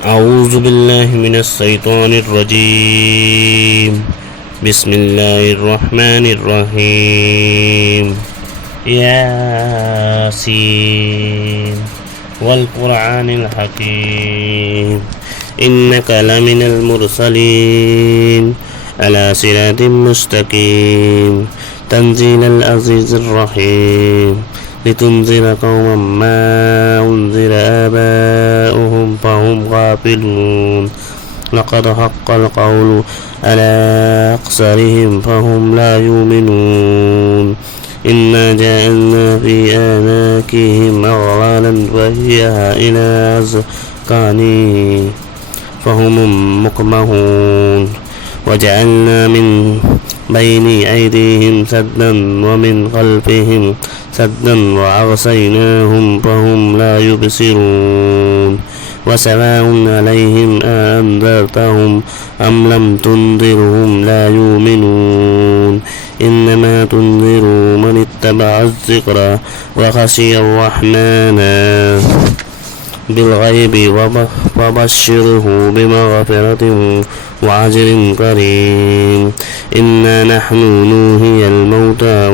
أعوذ بالله من الشيطان الرجيم. بسم الله الرحمن الرحيم. ياسين والقرآن الحكيم إنك لمن المرسلين على صراط مستقيم تنزيل العزيز الرحيم لتنذر قوما ما أنذر آباؤهم فهم غافلون لقد حق القول على أكثرهم فهم لا يؤمنون إنا جعلنا في أعناقهم أغلالا فهي إلى أذقانهم فهم مقمحون وجعلنا من بين أيديهم سدا ومن خلفهم سدا وأغشيناهم فهم لا يبصرون وسواء عليهم أأنذرتهم أم لم تنذرهم لا يؤمنون إنما تنذر من اتبع الذكر وخشي الرحمن بالغيب وبشره بمغفرة وأجر كريم إنا نحن نحيي الموتى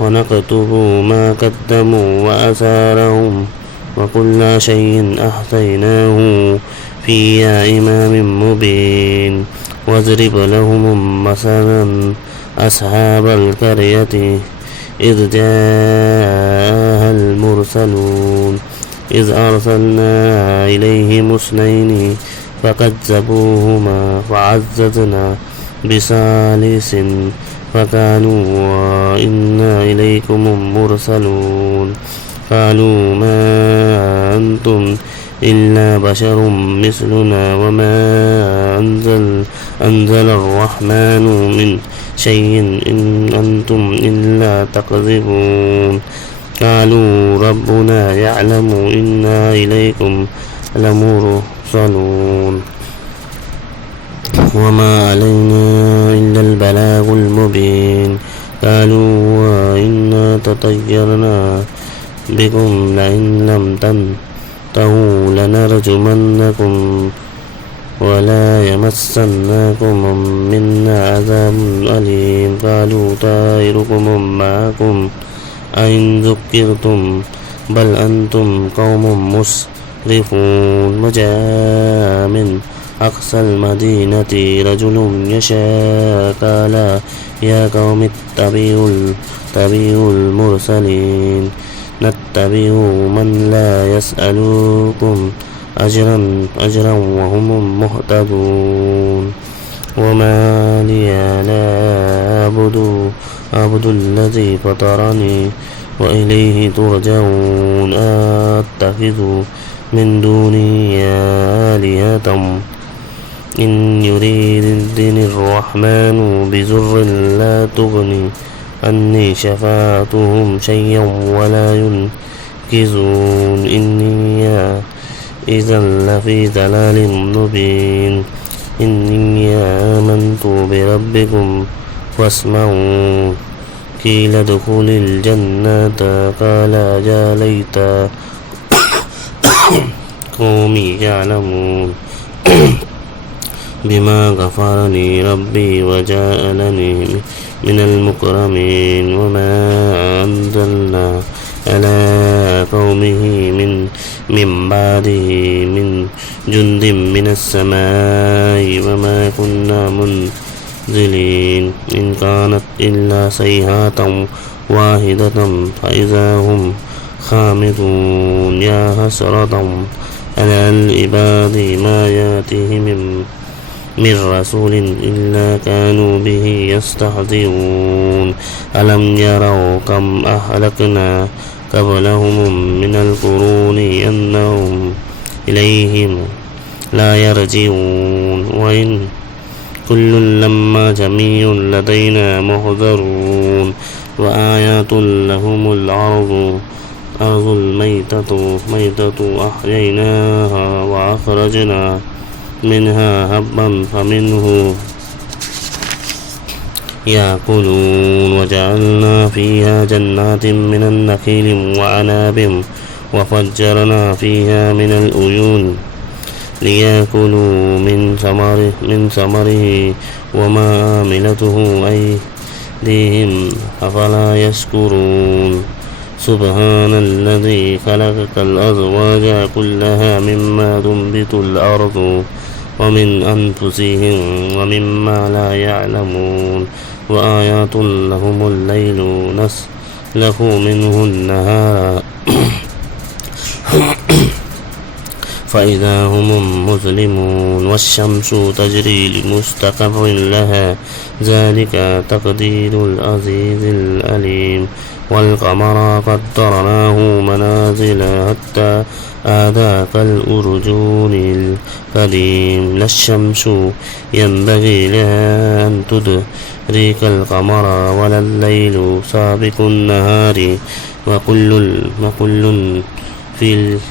ونكتب ما قدموا وآثارهم وكل شيء أحصيناه في إمام مبين واضرب لهم مثلا أصحاب القرية إذ جاءها المرسلون إذ أرسلنا إليهم اثنين فكذبوهما فعززنا بثالث فقالوا إنا إليكم مرسلون قالوا ما أنتم إلا بشر مثلنا وما أنزل الرحمن من شيء إن أنتم إلا تكذبون قالوا ربنا يعلم إنا إليكم لمرسلون وما علينا إلا البلاغ المبين قالوا وإنا تطيرنا بكم لئن لم تنتهوا لنرجمنكم ولا يمسنكم منا عذاب أليم قالوا طائركم معكم أئن ذكرتم بل أنتم قوم مسرفون وجاء من أقصى المدينة رجل يشاء قال يا قوم اتبعوا المرسلين نتبعوا من لا يسألكم أجرا وهم مهتدون وما لي لا أعبد الذي فطرني وإليه ترجعون أتخذ من دونه آلهة إن يردني الرحمن بضر لا تغني عني شفاعتهم شيئا ولا ينقذون إني إذا لفي ضلال مبين إني آمنت بربكم فاسمعون قيل ادخل الجنة قال يا ليت قومي يعلمون بما غفرني ربي وجعلني من المكرمين وما أنزلنا على قومه من بعده من جند من السماء وما كنا منزلين إن كانت إلا صيحة واحدة فإذا هم خامدون يا حسرة على العباد ما يأتيهم من رسول إلا كانوا به يستهزئون ألم يروا كم أهلكنا قبلهم من القرون أنهم إليهم لا يرجعون وإن كل لما جميع لدينا محضرون وآيات لهم الأرض الميتة أحييناها وأخرجنا منها هبا فمنه يأكلون وجعلنا فيها جنات من النخيل وعناب وفجرنا فيها من العيون ليأكلوا من ثمره وما عملته أيديهم أفلا يشكرون سبحان الذي خلق الأزواج كلها مما تنبت الأرض ومن أنفسهم ومما لا يعلمون وآيات لهم الليل نسلخ منه النهار فإذا هم مظلمون والشمس تجري لمستقر لها ذلك تقدير العزيز العليم والقمر قدرناه منازل حتى عاد كالأرجون القديم لا الشمس ينبغي لها أن تدرك القمر ولا الليل سابق النهار وكل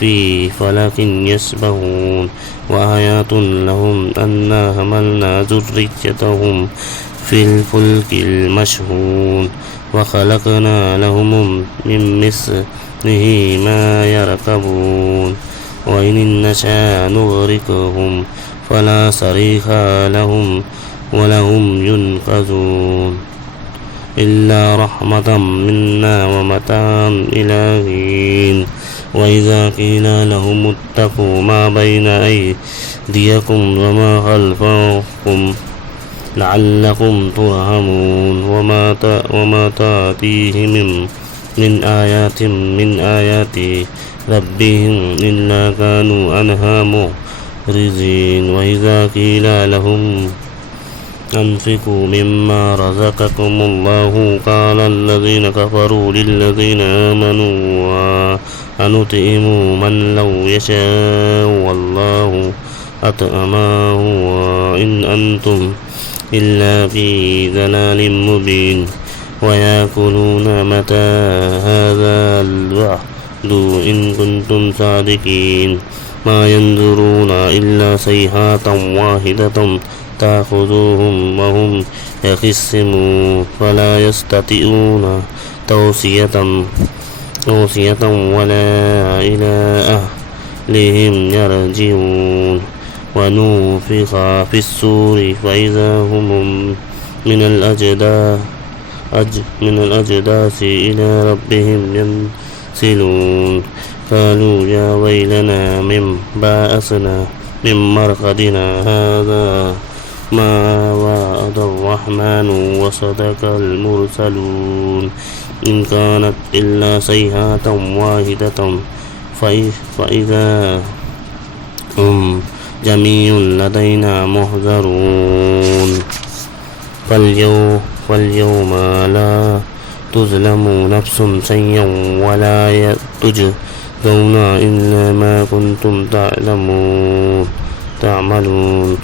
في فلك يسبحون وآيات لهم أنا حملنا ذريتهم في الفلك المشحون وخلقنا لهم من مثله ما يركبون وإن نشاء نغرقهم فلا صريخ لهم ولهم ينقذون إلا رحمة منا ومتاعا إلى حين وإذا قيل لهم اتقوا ما بين أيديكم وما خلفكم لعلكم ترحمون وما تأتيهم من آيات ربهم إلا كانوا عنها معرضين وإذا قيل لهم أنفقوا مما رزقكم الله قال الذين كفروا للذين آمنوا أنطعم من لو يشاء والله أطعمه وإن أنتم إلا في ضلال مبين ويقولون متى هذا الوعد إن كنتم صادقين ما ينظرون إلا صيحة واحدة تأخذهم وهم يخصمون فلا يستطيعون توصية ولا إلى أهلهم يرجعون ونفخ في الصور فإذا هم من الأجداث إلى ربهم ينسلون قالوا يا ويلنا من بأسنا من مرقدنا هذا ما وعد الرحمن وصدق المرسلون إن كانت إلا صيحة واحدة فإذا هم جميع لدينا محضرون فاليوم لا تظلم نفس شيئا ولا تجزون إلا ما كنتم تعملون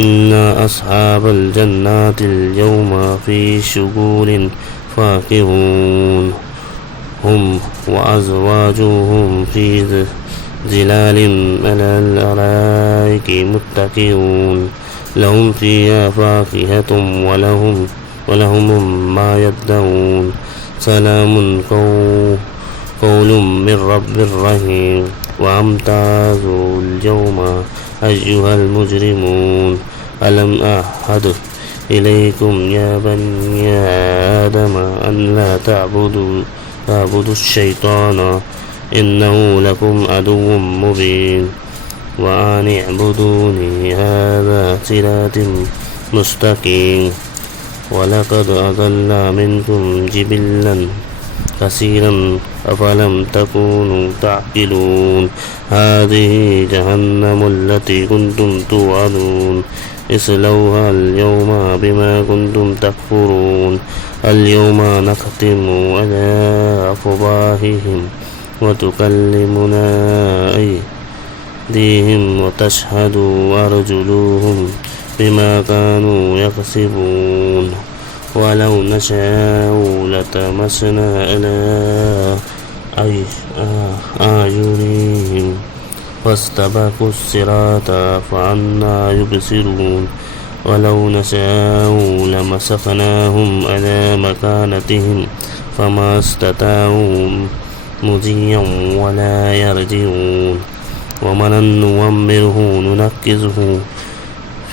إن أصحاب الجنات اليوم في شغل فاكهون هم وأزواجهم في ظلال على الأرائك متكئون لهم فيها فاكهة ولهم ما يدعون سلام قول من رب رحيم وامتازوا اليوم أيها المجرمون ألم أعهد إليكم يا بني آدم أن لا تعبدوا الشيطان إنه لكم عدو مبين وأن اعبدوني هذا صراط مستقيم ولقد أضل منكم جبلا كثيرا أفلم تكونوا تعقلون هذه جهنم التي كنتم توعدون اصلوها اليوم بما كنتم تكفرون اليوم نختم على أفواههم وتكلمنا أيديهم وتشهد أرجلهم بما كانوا يكسبون ولو نشاء لطمسنا على أعينهم فاستبقوا الصراط فأنى يبصرون ولو نشاء لمسخناهم على مكانتهم فما استطاعوا مضيا ولا يرجعون ومن نعمره ننكزه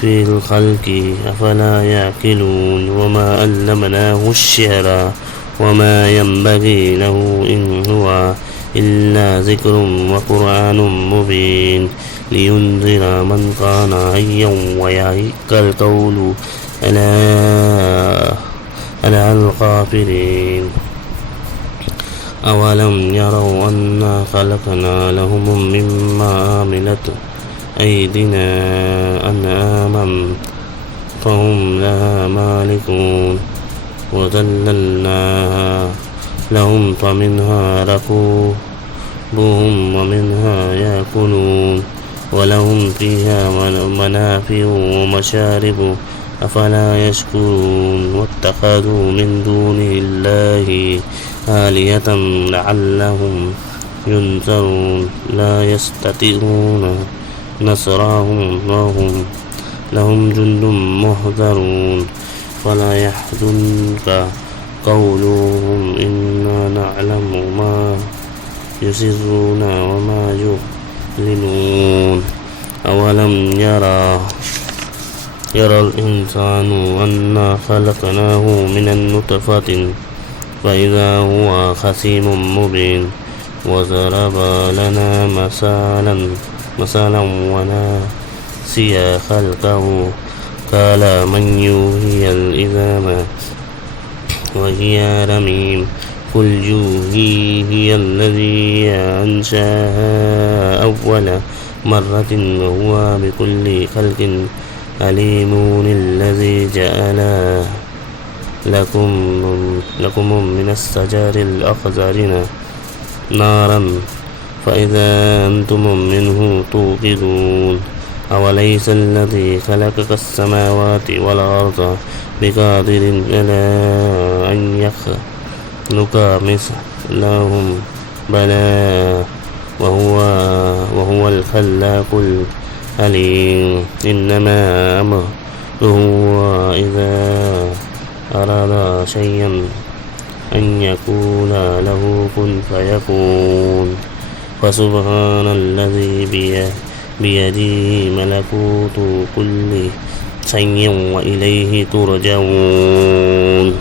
في الخلق أفلا يعقلون وما علمناه الشعر وما ينبغي له إن هو إلا ذكر وقرآن مبين لينذر من كان حيا ويحق القول على الكافرين أولم يروا أنا خلقنا لهم مما عملت أيدينا أنعاما فهم لها مالكون وذللناها لهم فمنها ركوبهم ومنها يأكلون ولهم فيها منافع ومشارب أفلا يشكرون واتخذوا من دونه الله آلهة لعلهم ينصرون لا يستطيعون نصرهم وهم لهم جند محضرون فلا يحزنك قولهم إنا نعلم ما يسرون وما يعلنون أولم يرى الإنسان أنا خلقناه من النطفة فإذا هو خصيم مبين وضرب لنا مثالا ونسي خلقه قال من يحيي العظام وهي رميم قل يحييها الذي أنشأها أول مرة وهو بكل خلق عليم الذي جعل لكم من الشجر الأخضر نارا فإذا أنتم منه توقدون أوليس الذي خلق السماوات والأرض بقادر على أن يخلق مثلهم بلى وهو الخلاق العليم إنما أمره إذا أراد شيئا أن يقول له كن فيكون فسبحان الذي بيده ملكوت كل شيء وإليه ترجعون.